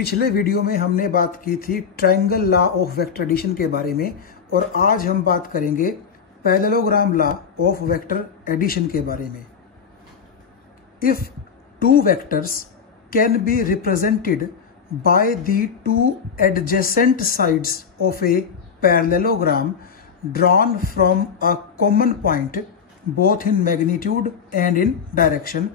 पिछले वीडियो में हमने बात की थी triangle law of vector addition के बारे में और आज हम बात करेंगे parallelogram law of vector addition के बारे में। If two vectors can be represented by the two adjacent sides of a parallelogram drawn from a common point both in magnitude and in direction,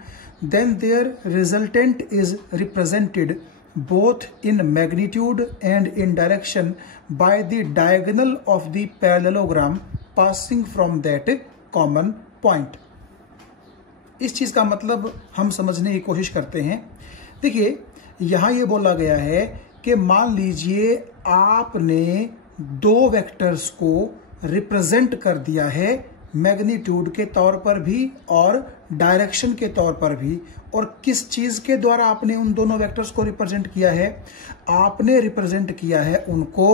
then their resultant is represented both in magnitude and in direction by the diagonal of the parallelogram passing from that common point. इस चीज का मतलब हम समझने की कोशिश करते हैं। देखिए यहां ये बोला गया है कि मान लीजिए आपने दो वेक्टर्स को रिप्रेजेंट कर दिया है मैग्नीट्यूड के तौर पर भी और डायरेक्शन के तौर पर भी। और किस चीज के द्वारा आपने उन दोनों वेक्टर्स को रिप्रेजेंट किया है? आपने रिप्रेजेंट किया है उनको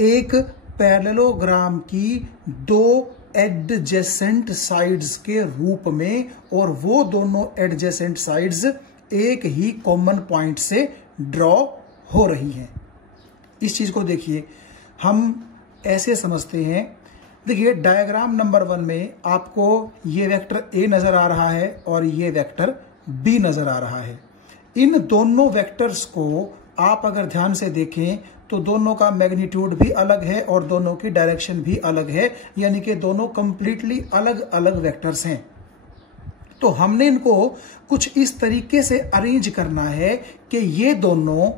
एक पैरेललोग्राम की दो एडजेसेंट साइड्स के रूप में, और वो दोनों एडजेसेंट साइड्स एक ही कॉमन पॉइंट से ड्रॉ हो रही हैं। इस चीज को देखिए, हम ऐसे समझते हैं। देखिए डायग्राम नंबर 1 में आपको ये वेक्टर ए नजर आ रहा है और ये वेक्टर बी नजर आ रहा है। इन दोनों वेक्टर्स को आप अगर ध्यान से देखें तो दोनों का मैग्नीट्यूड भी अलग है और दोनों की डायरेक्शन भी अलग है, यानी कि दोनों कंप्लीटली अलग अलग वेक्टर्स हैं। तो हमने इनको कुछ इस तरीके से अरेंज करना है कि ये दोनों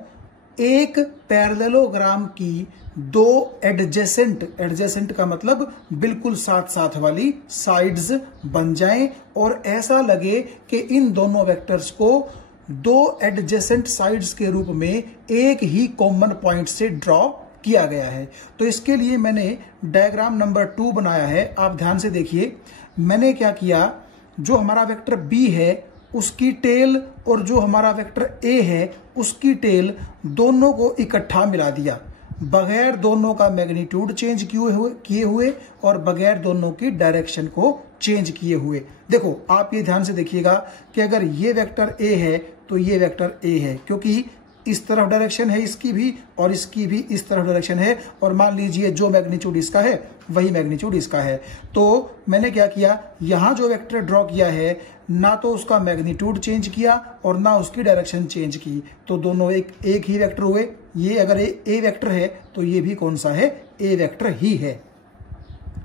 एक पैरेललोग्राम की दो एडजेसेंट का मतलब बिल्कुल साथ साथ वाली साइड्स बन जाएं और ऐसा लगे कि इन दोनों वेक्टर्स को दो एडजेसेंट साइड्स के रूप में एक ही कॉमन पॉइंट से ड्रॉ किया गया है। तो इसके लिए मैंने डायग्राम नंबर 2 बनाया है। आप ध्यान से देखिए, मैंने क्या किया, जो हमारा वेक्टर बी है उसकी टेल और जो हमारा वेक्टर ए है उसकी टेल दोनों को इकट्ठा मिला दिया, बगैर दोनों का मैग्नीट्यूड चेंज किए हुए और बगैर दोनों की डायरेक्शन को चेंज किए हुए। देखो आप ये ध्यान से देखिएगा कि अगर ये वेक्टर ए है तो ये वेक्टर ए है, क्योंकि इस तरफ डायरेक्शन है इसकी भी और इसकी भी इस तरफ डायरेक्शन है, और मान लीजिए जो मैग्नीट्यूड इसका है वही मैग्नीट्यूड इसका है। तो मैंने क्या किया, यहां जो वेक्टर ड्रॉ किया है ना तो उसका मैग्नीट्यूड चेंज किया और ना उसकी डायरेक्शन चेंज की, तो दोनों एक ही वेक्टर हुए। ये अगर ए वेक्टर है तो ये भी कौन सा है? ए वेक्टर ही है।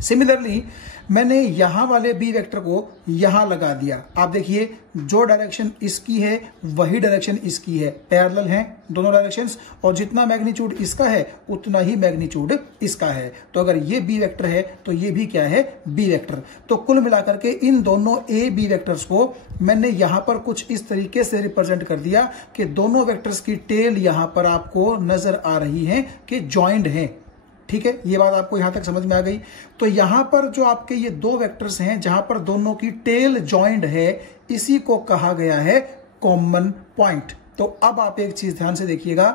सिमिलरली मैंने यहां वाले बी वेक्टर को यहां लगा दिया। आप देखिए जो डायरेक्शन इसकी है वही डायरेक्शन इसकी है, पैरेलल हैं दोनों डायरेक्शंस, और जितना मैग्नीट्यूड इसका है उतना ही मैग्नीट्यूड इसका है। तो अगर ये बी वेक्टर है तो ये भी क्या है? B vector. तो कुल मिलाकर के इन दोनों ए बी वेक्टर्स को मैंने यहां पर कुछ इस तरीके से रिप्रेजेंट कर दिया कि दोनों वेक्टर्स की टेल यहां पर आपको नजर आ रही है कि ज्वाइंट हैं। ठीक है, ये बात आपको यहां तक समझ में आ गई। तो यहां पर जो आपके ये दो वेक्टर्स हैं जहां पर दोनों की टेल जॉइंट है, इसी को कहा गया है कॉमन पॉइंट। तो अब आप एक चीज ध्यान से देखिएगा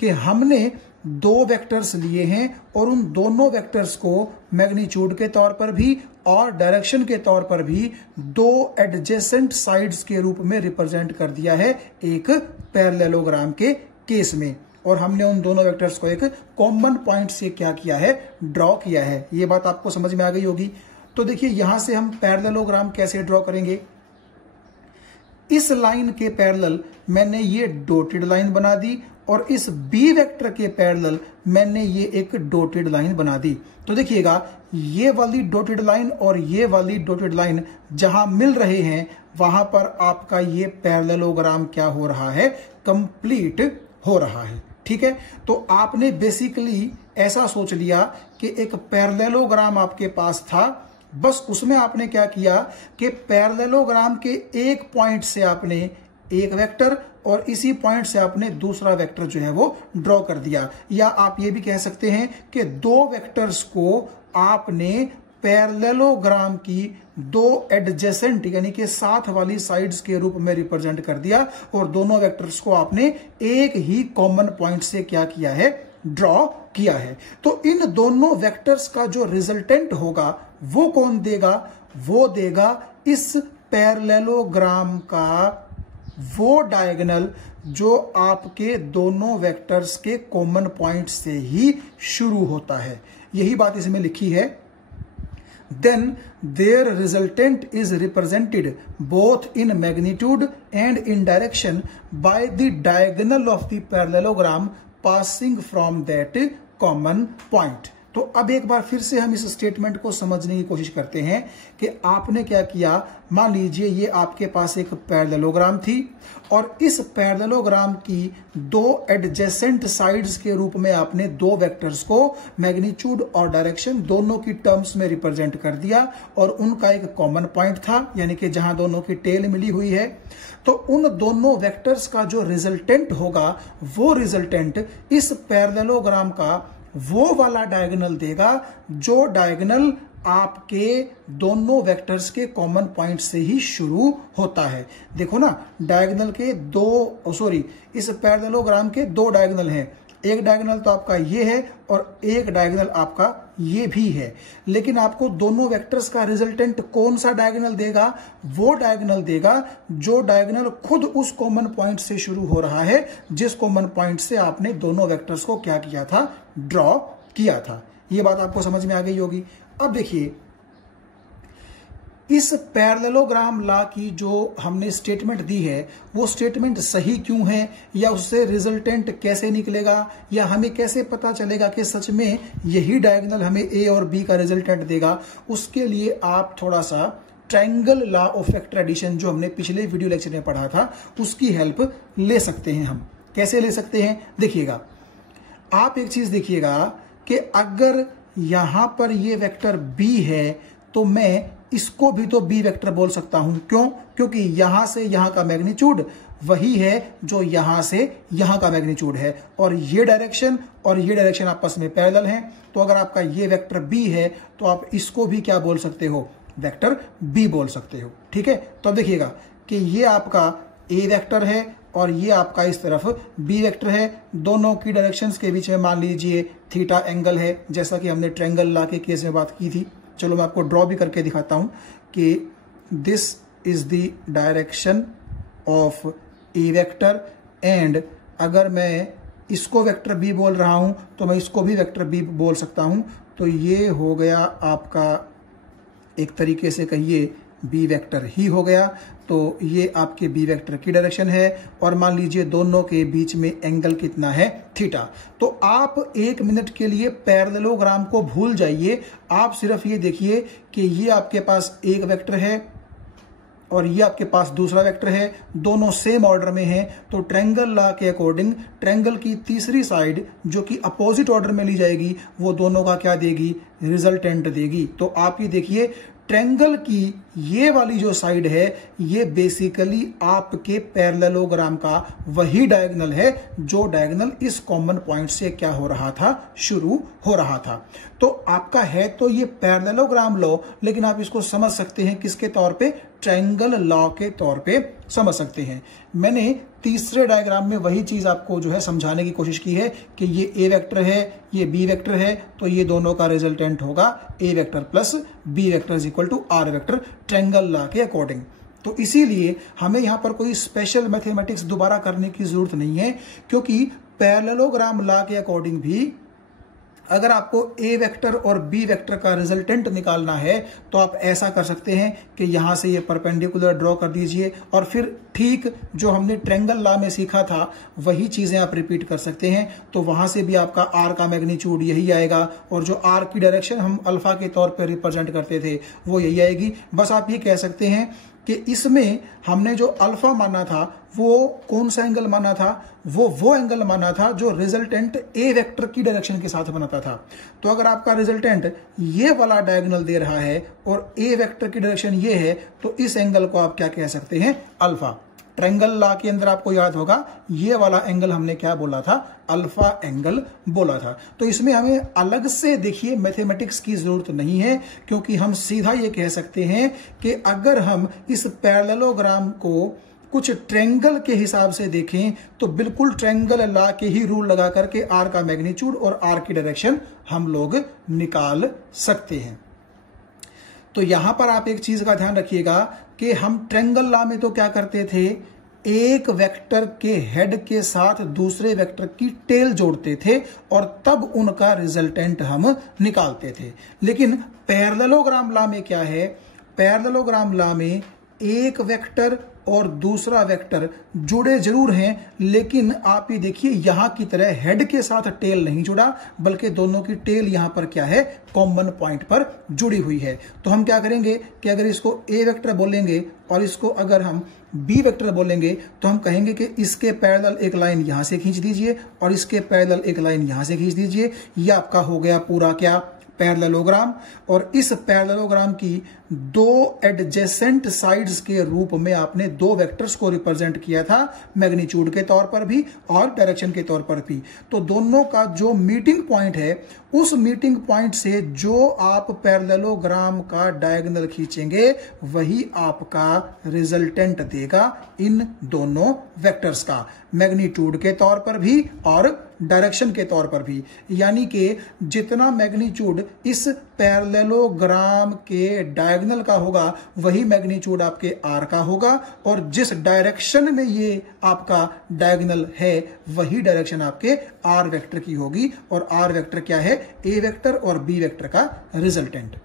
कि हमने दो वेक्टर्स लिए हैं और उन दोनों वेक्टर्स को मैग्नीट्यूड के तौर पर भी और डायरेक्शन के तौर पर भी दो एडजेसेंट साइड्स के रूप में रिप्रेजेंट कर दिया है एक पैरेललोग्राम के केस में, और हमने उन दोनों वेक्टर्स को एक कॉमन पॉइंट से क्या किया है? ड्रॉ किया है। ये बात आपको समझ में आ गई होगी। तो देखिए यहां से हम पैरेललोग्राम कैसे ड्रॉ करेंगे। इस लाइन के पैरेलल मैंने ये डॉटेड लाइन बना दी और इस बी वेक्टर के पैरेलल मैंने ये एक डॉटेड लाइन बना दी। तो देखिएगा ये वाली डॉटेड लाइन और ये वाली डॉटेड लाइन जहां मिल रहे हैं वहां पर आपका ये पैरेललोग्राम क्या हो रहा है? कंप्लीट हो रहा है। ठीक है, तो आपने बेसिकली ऐसा सोच लिया कि एक पैरेललोग्राम आपके पास था, बस उसमें आपने क्या किया कि पैरेललोग्राम के एक पॉइंट से आपने एक वेक्टर और इसी पॉइंट से आपने दूसरा वेक्टर जो है वो ड्रॉ कर दिया। या आप ये भी कह सकते हैं कि दो वेक्टर्स को आपने पैरेललोग्राम की दो एडजेसेंट यानी कि साथ वाली साइड्स के रूप में रिप्रेजेंट कर दिया और दोनों वेक्टर्स को आपने एक ही कॉमन पॉइंट से क्या किया है? ड्रॉ किया है। तो इन दोनों वेक्टर्स का जो रिजल्टेंट होगा वो कौन देगा? वो देगा इस पैरेललोग्राम का वो डायगोनल जो आपके दोनों वेक्टर्स के कॉमन पॉइंट से ही शुरू होता है। यही बात इसमें लिखी है। Then their resultant is represented both in magnitude and in direction by the diagonal of the parallelogram passing from that common point। तो अब एक बार फिर से हम इस स्टेटमेंट को समझने की कोशिश करते हैं कि आपने क्या किया। मान लीजिए ये आपके पास एक पैरेललोग्राम थी और इस पैरेललोग्राम की दो एडजेसेंट साइड्स के रूप में आपने दो वेक्टर्स को मैग्नीट्यूड और डायरेक्शन दोनों की टर्म्स में रिप्रेजेंट कर दिया और उनका एक कॉमन पॉइंट था, यानी कि जहां दोनों की टेल मिली हुई है। तो उन दोनों वेक्टर्स का जो रिजल्टेंट होगा वो रिजल्टेंट इस पैरेललोग्राम का वो वाला डायगोनल देगा जो डायगोनल आपके दोनों वेक्टर्स के कॉमन पॉइंट से ही शुरू होता है। देखो ना, डायगोनल के इस पैरेललोग्राम के दो डायगोनल हैं। एक डायगोनल तो आपका ये है और एक डायगोनल आपका ये भी है, लेकिन आपको दोनों वेक्टर्स का रिजल्टेंट कौन सा डायगोनल देगा? वो डायगोनल देगा जो डायगोनल खुद उस कॉमन पॉइंट से शुरू हो रहा है, जिस कॉमन पॉइंट से आपने दोनों वेक्टर्स को क्या किया था? ड्रॉ किया था। ये बात आपको समझ में आ गई होगी। अब देखिए, इस पैरेललोग्राम लॉ की जो हमने स्टेटमेंट दी है वो स्टेटमेंट सही क्यों है, या उससे रिजल्टेंट कैसे निकलेगा, या हमें कैसे पता चलेगा कि सच में यही डायगोनल हमें ए और बी का रिजल्टेंट देगा। उसके लिए आप थोड़ा सा triangle law of vector addition जो हमने पिछले वीडियो लेक्चर में पढ़ा था उसकी हेल्प ले सकते हैं। हम कैसे ले सकते हैं? देखिएगा, आप एक चीज देखिएगा कि अगर यहां पर ये वेक्टर बी है तो मैं इसको भी तो बी वेक्टर बोल सकता हूं। क्यों? क्योंकि यहां से यहां का मैग्नीट्यूड वही है जो यहां से यहां का मैग्नीट्यूड है, और ये डायरेक्शन आपस में पैरेलल हैं। तो अगर आपका ये वेक्टर बी है तो आप इसको भी क्या बोल सकते हो? वेक्टर बी बोल सकते हो। ठीक है, तो अब देखिएगा कि ये आपका ए वेक्टर है और ये आपका इस तरफ बी वेक्टर है। दोनों की डायरेक्शंस के बीच में मान लीजिए थीटा एंगल है, जैसा कि हमने ट्रायंगल लॉ के केस में बात की थी। चलो मैं आपको ड्रॉ भी करके दिखाता हूं कि this is the direction of A vector, and अगर मैं इसको वेक्टर बी बोल रहा हूं तो मैं इसको भी वेक्टर बी बोल सकता हूं। तो ये हो गया आपका एक तरीके से कहिए बी वेक्टर ही हो गया। तो ये आपके बी वेक्टर की डायरेक्शन है और मान लीजिए दोनों के बीच में एंगल कितना है? थीटा। तो आप एक मिनट के लिए पैरेललोग्राम को भूल जाइए, आप सिर्फ ये देखिए कि ये आपके पास एक वेक्टर है और ये आपके पास दूसरा वेक्टर है, दोनों सेम ऑर्डर में हैं। तो ट्रायंगल लॉ के अकॉर्डिंग ट्रायंगल की तीसरी साइड जो कि अपोजिट ऑर्डर में ली जाएगी वो दोनों का क्या देगी? रिजल्टेंट देगी। तो आप ये देखिए, ट्रायंगल की ये वाली जो साइड है ये बेसिकली आपके पैरेललोग्राम का वही डायगोनल है जो डायगोनल इस कॉमन पॉइंट से क्या हो रहा था? शुरू हो रहा था। तो आपका है तो ये पैरेललोग्राम लॉ, लेकिन आप इसको समझ सकते हैं किसके तौर पे? ट्रायंगल लॉ के तौर पे समझ सकते हैं। मैंने तीसरे डायग्राम में वही चीज आपको जो है समझाने की कोशिश की है कि ये ए वेक्टर है, ये बी वेक्टर है, तो ये दोनों का रिजल्टेंट होगा A vector plus B vector is equal to R vector triangle law के अकॉर्डिंग। तो इसीलिए हमें यहां पर कोई स्पेशल मैथमेटिक्स दोबारा करने की जरूरत नहीं है, क्योंकि पैरेललोग्राम लॉ के अकॉर्डिंग भी अगर आपको ए वेक्टर और बी वेक्टर का रिजल्टेंट निकालना है तो आप ऐसा कर सकते हैं कि यहां से ये परपेंडिकुलर ड्रॉ कर दीजिए और फिर ठीक जो हमने ट्रायंगल लॉ में सीखा था वही चीजें आप रिपीट कर सकते हैं। तो वहां से भी आपका आर का मैग्नीट्यूड यही आएगा और जो आर की डायरेक्शन हम अल्फा के तौर पर रिप्रेजेंट करते थे वो यही आएगी। बस आप ये कह सकते हैं कि इसमें हमने जो अल्फा माना था वो कौन सा एंगल माना था? वो एंगल माना था जो रिजल्टेंट ए वेक्टर की डायरेक्शन के साथ बनाता था। तो अगर आपका रिजल्टेंट ये वाला डायगोनल दे रहा है और ए वेक्टर की डायरेक्शन ये है तो इस एंगल को आप क्या कह सकते हैं? अल्फा। ट्रायंगल लॉ के अंदर आपको याद होगा ये वाला एंगल हमने क्या बोला था? अल्फा एंगल बोला था। तो इसमें हमें अलग से देखिए मैथमेटिक्स की जरूरत नहीं है, क्योंकि हम सीधा ये कह सकते हैं कि अगर हम इस पैरेललोग्राम को कुछ ट्रायंगल के हिसाब से देखें तो बिल्कुल ट्रायंगल लॉ के ही रूल लगा करके आर का मैग्नीट्यूड और आर की डायरेक्शन हम लोग निकाल सकते हैं। तो यहां पर आप एक चीज का ध्यान रखिएगा कि हम ट्रायंगल लॉ में तो क्या करते थे? एक वेक्टर के हेड के साथ दूसरे वेक्टर की टेल जोड़ते थे और तब उनका रिजल्टेंट हम निकालते थे। लेकिन पैरेललोग्राम लॉ में क्या है, पैरेललोग्राम लॉ में एक वेक्टर और दूसरा वेक्टर जुड़े जरूर हैं, लेकिन आप ये देखिए यहां की तरह हेड के साथ टेल नहीं जुड़ा, बल्कि दोनों की टेल यहां पर क्या है, कॉमन पॉइंट पर जुड़ी हुई है। तो हम क्या करेंगे कि अगर इसको ए वेक्टर बोलेंगे और इसको अगर हम बी वेक्टर बोलेंगे तो हम कहेंगे कि इसके पैरेलल एक लाइन यहां से खींच दीजिए और इसके पैरेलल एक लाइन यहां से खींच दीजिए। यह आपका हो गया पूरा क्या, पैरेललोग्राम। और इस पैरेललोग्राम की दो एडजेसेंट साइड्स के रूप में आपने दो वेक्टर्स को रिप्रेजेंट किया था, मैग्नीट्यूड के तौर पर भी और डायरेक्शन के तौर पर भी। तो दोनों का जो मीटिंग पॉइंट है, उस मीटिंग पॉइंट से जो आप पैरेललोग्राम का डायगोनल खींचेंगे वही आपका रिजल्टेंट देगा इन दोनों वेक्टर्स का, मैग्नीट्यूड के तौर पर भी और डायरेक्शन के तौर पर भी। यानी कि जितना मैग्नीट्यूड इस पैरेललोग्राम के डायगोनल का होगा वही मैग्नीट्यूड आपके आर का होगा, और जिस डायरेक्शन में ये आपका डायगोनल है वही डायरेक्शन आपके आर वेक्टर की होगी। और आर वेक्टर क्या है, ए वेक्टर और बी वेक्टर का रिजल्टेंट।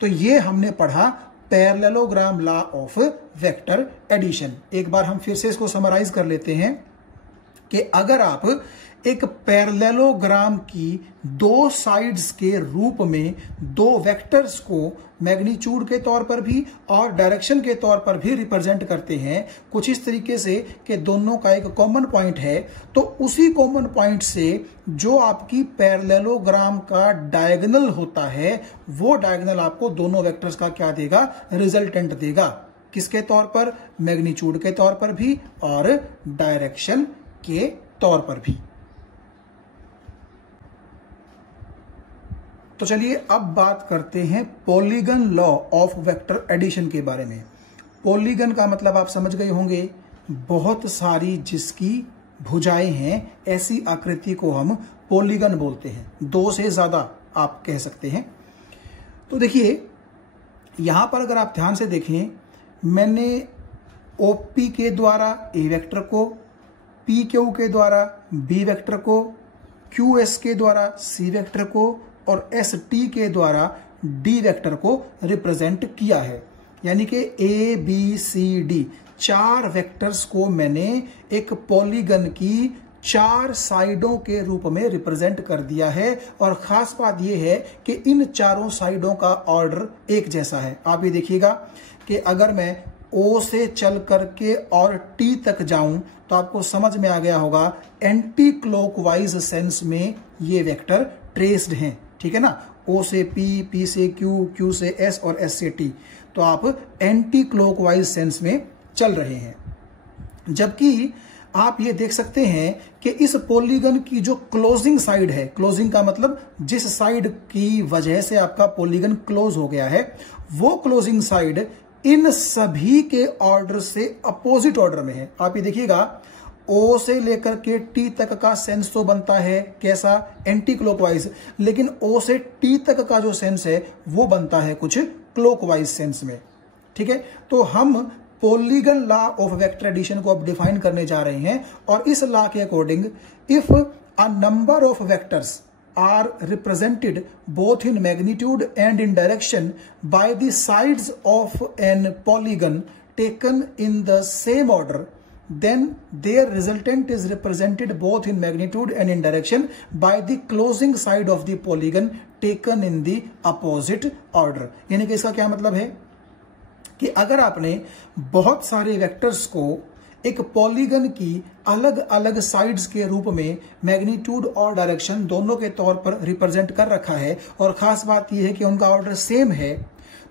तो ये हमने पढ़ा parallelogram law of vector addition. एक बार हम फिर से इसको समराइज कर लेते हैं कि अगर आप एक पैरेललोग्राम की दो साइड्स के रूप में दो वेक्टर्स को मैग्नीट्यूड के तौर पर भी और डायरेक्शन के तौर पर भी रिप्रेजेंट करते हैं कुछ इस तरीके से कि दोनों का एक कॉमन पॉइंट है, तो उसी कॉमन पॉइंट से जो आपकी पैरेललोग्राम का डायगोनल होता है वो डायगोनल आपको दोनों वेक्टर्स का क्या देगा, रिजल्टेंट देगा। किसके तौर पर, मैग्नीट्यूड के तौर पर भी और डायरेक्शन के तौर पर भी। तो चलिए अब बात करते हैं polygon law of vector addition के बारे में। पॉलीगन का मतलब आप समझ गए होंगे, बहुत सारी जिसकी भुजाएं हैं ऐसी आकृति को हम पॉलीगन बोलते हैं, दो से ज्यादा आप कह सकते हैं। तो देखिए यहां पर अगर आप ध्यान से देखें, मैंने ओपी के द्वारा ए वेक्टर को, पी क्यू के द्वारा बी वेक्टर को, क्यू एस के द्वारा सी वेक्टर को और एस टी के द्वारा डी वेक्टर को रिप्रेजेंट किया है। यानी कि ए बी सी डी चार वेक्टर्स को मैंने एक पॉलीगन की चार साइडों के रूप में रिप्रेजेंट कर दिया है। और खास बात यह है कि इन चारों साइडों का ऑर्डर एक जैसा है। आप ये देखिएगा कि अगर मैं ओ से चल करके और टी तक जाऊं तो आपको समझ में आ गया होगा एंटी क्लॉकवाइज सेंस में ये वेक्टर ट्रेस्ड हैं, ठीक है ना। ओ से पी, पी से क्यू, क्यू से एस और एस से टी, तो आप एंटी क्लॉकवाइज सेंस में चल रहे हैं। जबकि आप ये देख सकते हैं कि इस पॉलीगन की जो क्लोजिंग साइड है, क्लोजिंग का मतलब जिस साइड की वजह से आपका पॉलीगन क्लोज हो गया है, वो क्लोजिंग साइड इन सभी के ऑर्डर से अपोजिट ऑर्डर में है। आप ये देखिएगा ओ से लेकर के टी तक का सेंस तो बनता है कैसा, एंटी क्लॉकवाइज, लेकिन ओ से टी तक का जो सेंस है वो बनता है कुछ क्लॉकवाइज सेंस में, ठीक है। तो हम polygon law of vector addition को अब डिफाइन करने जा रहे हैं। और इस लॉ के according if a number of vectors are represented both in magnitude and in direction by the sides of an polygon taken in the same order, then their resultant is represented both in magnitude and in direction by the closing side of the polygon taken in the opposite order। यानी कि इसका क्या मतलब है कि अगर आपने बहुत सारे वेक्टर्स को एक पॉलीगन की अलग अलग साइड्स के रूप में मैग्नीट्यूड और डायरेक्शन दोनों के तौर पर रिप्रेजेंट कर रखा है, और खास बात यह है कि उनका ऑर्डर सेम है,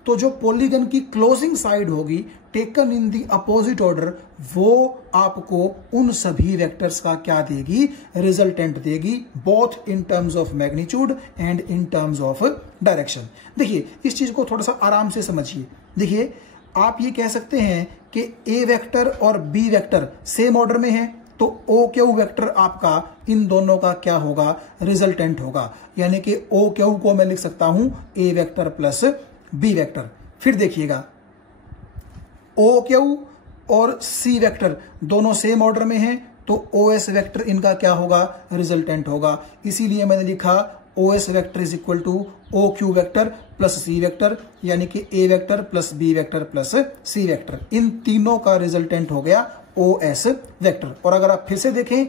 तो जो पॉलीगन की क्लोजिंग साइड होगी taken in the opposite order, वो आपको उन सभी वेक्टर्स का क्या देगी, रिजल्टेंट देगी, both in terms of magnitude and in terms of direction. देखिए इस चीज को थोड़ा सा आराम से समझिए। देखिए आप ये कह सकते हैं कि ए वेक्टर और बी वेक्टर सेम ऑर्डर में है, तो ओ क्यू वेक्टर आपका इन दोनों का क्या होगा, रिजल्टेंट होगा। यानी कि ओ क्यू को मैं लिख सकता हूं ए वेक्टर प्लस बी वेक्टर। फिर देखिएगा ओ क्यू और सी वेक्टर दोनों सेम ऑर्डर में हैं, तो OS वेक्टर इनका क्या होगा, रिजल्टेंट होगा। इसीलिए मैंने लिखा OS vector is equal to OQ vector plus C vector, यानी कि A vector plus B vector plus C vector, इन तीनों का रिजल्टेंट हो गया OS वेक्टर। और अगर आप फिर से देखें,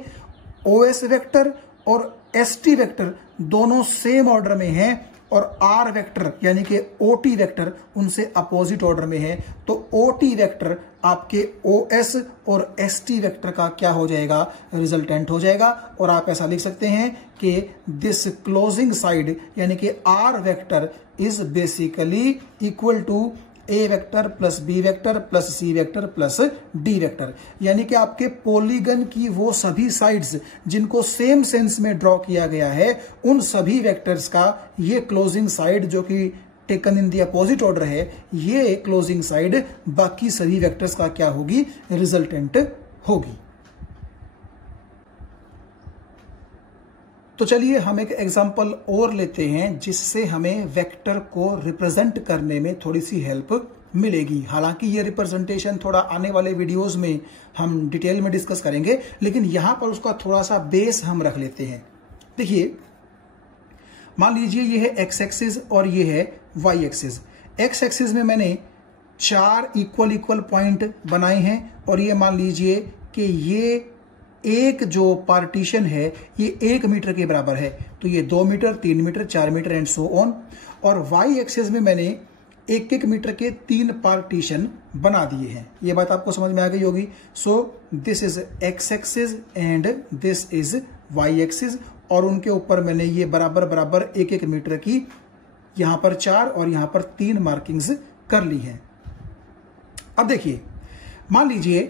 OS वेक्टर और ST वेक्टर दोनों सेम ऑर्डर में हैं और R वेक्टर यानी कि OT वेक्टर उनसे अपोजिट ऑर्डर में है, तो OT वेक्टर आपके OS और ST वेक्टर का क्या हो जाएगा, रिजल्टेंट हो जाएगा। और आप ऐसा लिख सकते हैं कि दिस क्लोजिंग साइड यानी कि R vector is basically equal to A vector plus B vector plus C vector plus D vector, यानी कि आपके पॉलीगन की वो सभी साइड्स जिनको सेम सेंस में ड्रॉ किया गया है, उन सभी वेक्टर्स का ये क्लोजिंग साइड जो कि taken in the opposite order है, ये क्लोजिंग साइड बाकी सभी वेक्टर्स का क्या होगी, रिजल्टेंट होगी। तो चलिए हम एक एग्जांपल और लेते हैं जिससे हमें वेक्टर को रिप्रेजेंट करने में थोड़ी सी हेल्प मिलेगी। हालांकि ये रिप्रेजेंटेशन थोड़ा आने वाले वीडियोस में हम डिटेल में डिस्कस करेंगे, लेकिन यहां पर उसका थोड़ा सा बेस हम रख लेते हैं। देखिए, मान लीजिए ये है एक्स एक्सिस और ये है वाई एक्सिस। एक्स एक्सिस में मैंने 4 इक्वल पॉइंट बनाए हैं और ये मान लीजिए कि ये एक जो पार्टीशन है ये 1 मीटर के बराबर है, तो ये 2 metre, 3 metre, 4 metre and so on. और वाई एक्सिस में मैंने 1 मीटर के 3 पार्टीशन बना दिए हैं। ये बात आपको समझ में आ गई होगी। So this is x axis and this is y axis, और उनके ऊपर मैंने ये बराबर 1 मीटर की यहां पर 4 और यहां पर 3 मार्किंग्स कर ली हैं। अब देखिए, मान लीजिए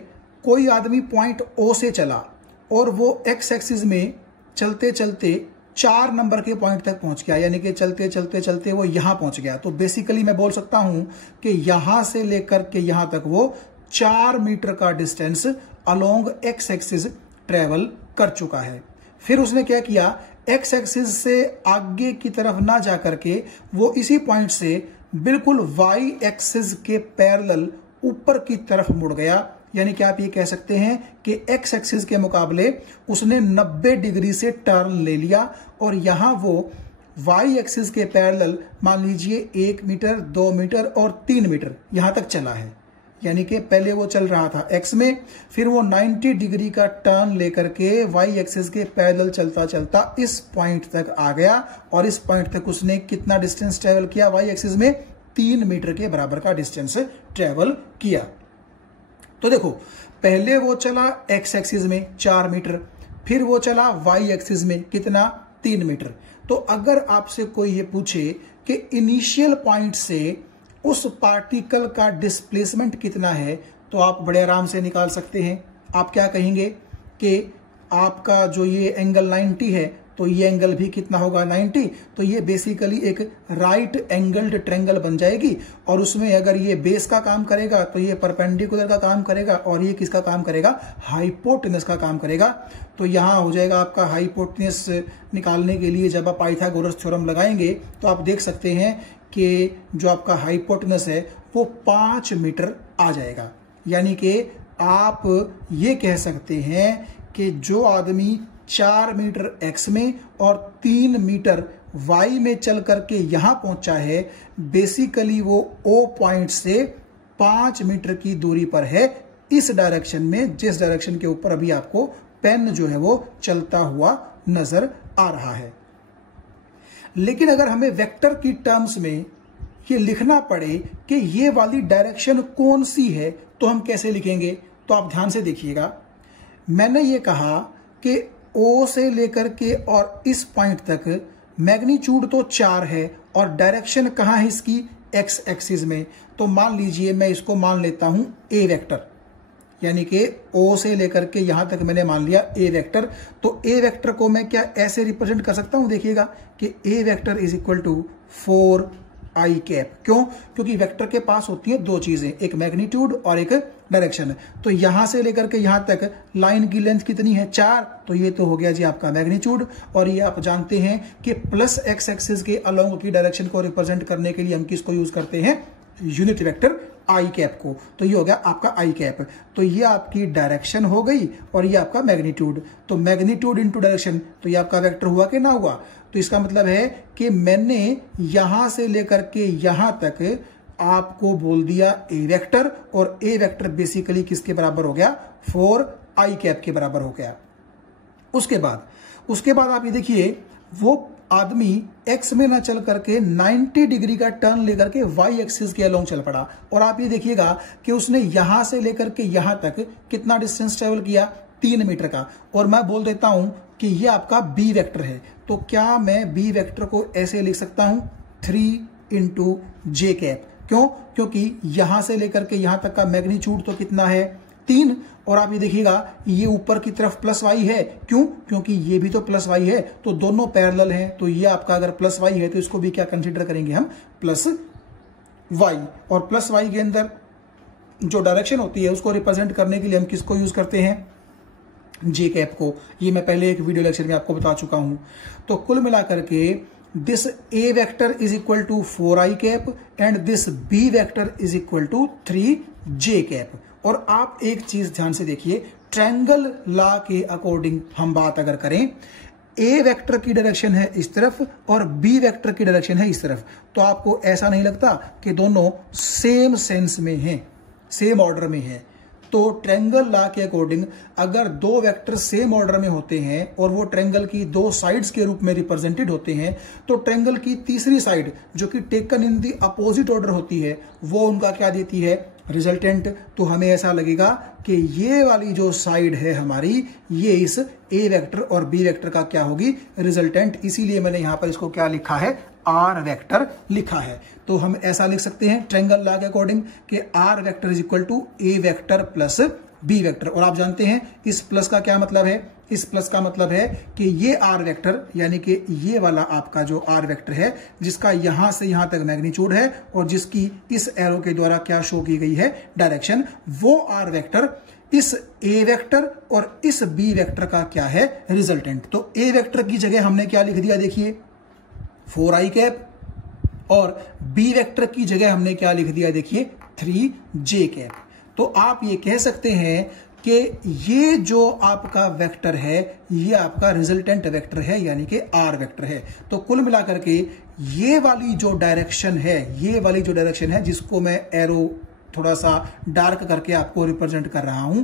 कोई आदमी पॉइंट O से चला और वो एक्स एक्सिस में चलते चलते 4 नंबर के पॉइंट तक पहुंच गया, यानी कि चलते वो यहां पहुंच गया। तो बेसिकली मैं बोल सकता हूं कि यहां से लेकर के यहां तक वो 4 मीटर का distance along x axis travel कर चुका है। फिर उसने क्या किया, एक्स एक्सिस से आगे की तरफ ना जाकर के वो इसी पॉइंट से बिल्कुल वाई एक्सिस के पैरेलल ऊपर की तरफ मुड़ गया, यानी कि आप ये कह सकते हैं कि एक्स एक्सिस के मुकाबले उसने 90 डिग्री से टर्न ले लिया और यहां वो वाई एक्सिस के पैरेलल मान लीजिए 1 मीटर, 2 मीटर और 3 मीटर यहां तक चला है। यानी कि पहले वो चल रहा था एक्स में, फिर वो 90 डिग्री का टर्न लेकर के वाई एक्सिस के पैरेलल चलता चलता इस पॉइंट तक आ गया और इस पॉइंट तक उसने कितना डिस्टेंस ट्रेवल किया, वाई एक्सिस में 3 मीटर के बराबर का डिस्टेंस ट्रेवल किया। तो देखो, पहले वो चला एक्स एक्सिस में 4 मीटर, फिर वो चला वाई एक्सिस में कितना, 3 मीटर। तो अगर आपसे कोई ये पूछे कि इनिशियल पॉइंट से उस पार्टिकल का डिस्प्लेसमेंट कितना है, तो आप बड़े आराम से निकाल सकते हैं। आप क्या कहेंगे कि आपका जो ये एंगल 90 है, तो ये एंगल भी कितना होगा, 90। तो ये बेसिकली एक राइट एंगल्ड ट्रायंगल बन जाएगी और उसमें अगर ये बेस का काम करेगा तो ये परपेंडिकुलर का काम करेगा और ये किसका काम करेगा, हाइपोटेनस का काम करेगा। तो यहां हो जाएगा आपका हाइपोटेनस निकालने के लिए जब आप पाइथागोरस थ्योरम लगाएंगे तो आप देख सकते हैं कि जो आपका हाइपोटेनस है वो 5 मीटर आ जाएगा। यानी कि आप ये कह सकते हैं कि जो आदमी 4 मीटर एक्स में और 3 मीटर वाई में चल करके यहां पहुंचा है, बेसिकली वो O पॉइंट से 5 मीटर की दूरी पर है, इस डायरेक्शन में, जिस डायरेक्शन के ऊपर अभी आपको पेन जो है वो चलता हुआ नजर आ रहा है। लेकिन अगर हमें वेक्टर की टर्म्स में ये लिखना पड़े कि ये वाली डायरेक्शन कौन सी है, तो हम कैसे लिखेंगे? तो आप ध्यान से देखिएगा, मैंने ये कहा कि O से लेकर के और इस पॉइंट तक मैग्नीट्यूड तो 4 है और डायरेक्शन कहाँ है इसकी, एक्स एक्सिस में। तो मान लीजिए मैं इसको मान लेता हूं A वेक्टर, यानी कि O से लेकर के यहां तक मैंने मान लिया A वेक्टर। तो A वेक्टर को मैं क्या ऐसे रिप्रेजेंट कर सकता हूं, देखिएगा कि A vector is equal to 4i cap. क्यों? क्योंकि वेक्टर के पास होती हैं 2 चीजें, एक मैग्नीट्यूड और एक डायरेक्शन। तो यहां से लेकर के यहां तक लाइन की लेंथ कितनी है, 4, तो ये तो हो गया जी आपका मैग्नीट्यूड। और ये आप जानते हैं कि प्लस एक्स एक्सिस के अलोंग की डायरेक्शन को रिप्रेजेंट करने के लिए हम किसको यूज करते हैं, यूनिट वेक्टर आई कैप को। तो ये हो गया आपका आई कैप। तो ये आपकी डायरेक्शन हो गई और ये आपका मैग्नीट्यूड। तो मैग्नीट्यूड इनटू डायरेक्शन, तो ये आपका वेक्टर हुआ कि ना हुआ। तो इसका मतलब है कि मैंने यहां से लेकर के यहां तक आपको बोल दिया ए वेक्टर, और ए वेक्टर बेसिकली किसके बराबर हो गया, 4 आई कैप के बराबर हो गया। उसके बाद आप ये देखिए, वो आदमी एक्स में ना चल करके 90 डिग्री का टर्न लेकर के वाई एक्सिस के अलोंग चल पड़ा। और आप ये देखिएगा कि उसने यहां से लेकर के यहां तक कितना डिस्टेंस ट्रेवल किया, 3 मीटर का। और मैं बोल देता हूं कि ये आपका बी वेक्टर है। तो क्या मैं बी वेक्टर को ऐसे लिख सकता हूं, 3 इंटू जे कैप। क्यों? क्योंकि यहां से लेकर के यहां तक का मैग्नीट्यूड तो कितना है, 3। और आप ये देखिएगा ये ऊपर की तरफ प्लस वाई है। क्यों? क्योंकि ये भी तो प्लस वाई है, तो दोनों पैरेलल हैं। तो ये आपका अगर प्लस वाई है तो इसको भी क्या कंसीडर करेंगे हम, प्लस वाई। और प्लस वाई के अंदर जो डायरेक्शन होती है उसको रिप्रेजेंट करने के लिए हम किसको यूज करते हैं, जे कैप को। ये मैं पहले एक वीडियो लेक्चर में आपको बता चुका हूं। तो कुल मिलाकर के this a vector is equal to 4 i cap and this b vector is equal to 3 j cap. और आप एक चीज ध्यान से देखिए, ट्रायंगल लॉ के अकॉर्डिंग हम बात अगर करें, ए वेक्टर की डायरेक्शन है इस तरफ और बी वेक्टर की डायरेक्शन है इस तरफ, तो आपको ऐसा नहीं लगता कि दोनों सेम सेंस में हैं, सेम ऑर्डर में हैं। तो ट्रायंगल लॉ के अकॉर्डिंग अगर दो वेक्टर सेम ऑर्डर में होते हैं और वो ट्रायंगल की दो साइड्स के रूप में रिप्रेजेंटेड होते हैं, तो ट्रायंगल की तीसरी साइड जो कि taken in the opposite order होती है, वो उनका क्या देती है, रिजल्टेंट। तो हमें ऐसा लगेगा कि ये वाली जो साइड है हमारी, ये इस ए वेक्टर और बी वेक्टर का क्या होगी, रिजल्टेंट। इसीलिए मैंने यहां पर इसको क्या लिखा है, आर वेक्टर लिखा है। तो हम ऐसा लिख सकते हैं ट्रायंगल लॉ के अकॉर्डिंग कि R vector is equal to a vector plus B vector. और आप जानते हैं इस प्लस का क्या मतलब है, इस प्लस का मतलब है कि ये आर वेक्टर यानी कि ये वाला आपका जो आर वेक्टर है, जिसका यहां से यहां तक मैग्नीट्यूड है और जिसकी इस एरो के द्वारा क्या शो की गई है, डायरेक्शन, वो आर वेक्टर इस ए वेक्टर और इस बी वेक्टर का क्या है, रिजल्टेंट। तो ए वेक्टर की जगह हमने क्या लिख दिया, देखिए 4 आई कैप, और बी वेक्टर की जगह हमने क्या लिख दिया, देखिए 3 जे कैप। तो आप ये कह सकते हैं कि ये जो आपका वेक्टर है ये आपका रिजल्टेंट वेक्टर है, यानी कि आर वेक्टर है। तो कुल मिलाकर के ये वाली जो डायरेक्शन है, ये वाली जो डायरेक्शन है जिसको मैं एरो थोड़ा सा डार्क करके आपको रिप्रेजेंट कर रहा हूं,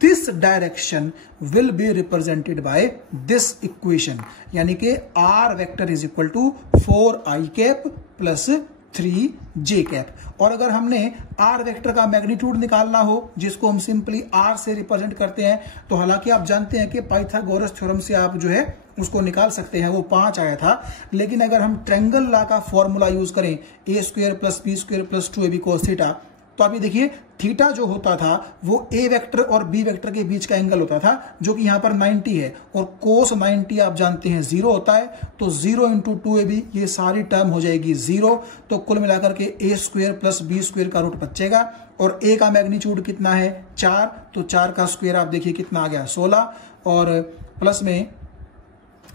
this direction will be represented by this equation, यानी कि R vector is equal to 4 i cap plus 3 j cap. और अगर हमने आर वेक्टर का मैग्नीट्यूड निकालना हो, जिसको हम सिंपली आर से रिप्रेजेंट करते हैं, तो हालांकि आप जानते हैं कि पाइथागोरस थ्योरम से आप जो है उसको निकाल सकते हैं, वो 5 आया था। लेकिन अगर हम ट्रायंगल लॉ का फॉर्मूला यूज करें, A square plus B square plus 2ab cos theta, तो आप ये देखिए थीटा जो होता था वो ए वेक्टर और बी वेक्टर के बीच का एंगल होता था, जो कि यहां पर 90 है, और कोस 90 आप जानते हैं 0 होता है। तो 0 इंटू 2ab, ये सारी टर्म हो जाएगी 0। तो कुल मिलाकर के ए स्क्वायर प्लस बी स्क्वायर का रूट बचेगा, और ए का मैग्नीट्यूड कितना है, 4, तो 4 का स्क्वायर आप देखिए कितना आ गया, 16, और प्लस में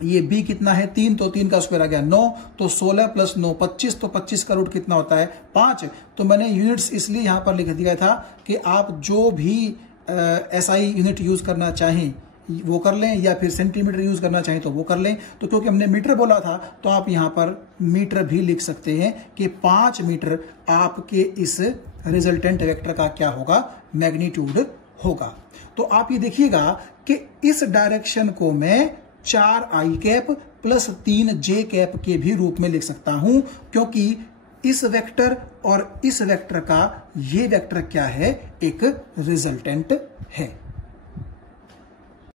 ये b कितना है, 3, तो 3 का स्क्वायर आ गया 9, तो 16 प्लस 9 25, तो 25 का रूट कितना होता है, 5। तो मैंने यूनिट्स इसलिए यहां पर लिख दिया था कि आप जो भी एसआई यूनिट यूज करना चाहें वो कर लें, या फिर सेंटीमीटर यूज करना चाहें तो वो कर लें। तो क्योंकि हमने मीटर बोला था, तो आप यहां पर मीटर भी लिख सकते हैं कि 5 मीटर आपके इस रिजल्टेंट वेक्टर का क्या होगा, मैग्नीट्यूड होगा। तो आप ये देखिएगा कि इस डायरेक्शन को मैं 4 i cap plus 3 j cap के भी रूप में लिख सकता हूं, क्योंकि इस वेक्टर और इस वेक्टर का ये वेक्टर क्या है, एक रिजल्टेंट है।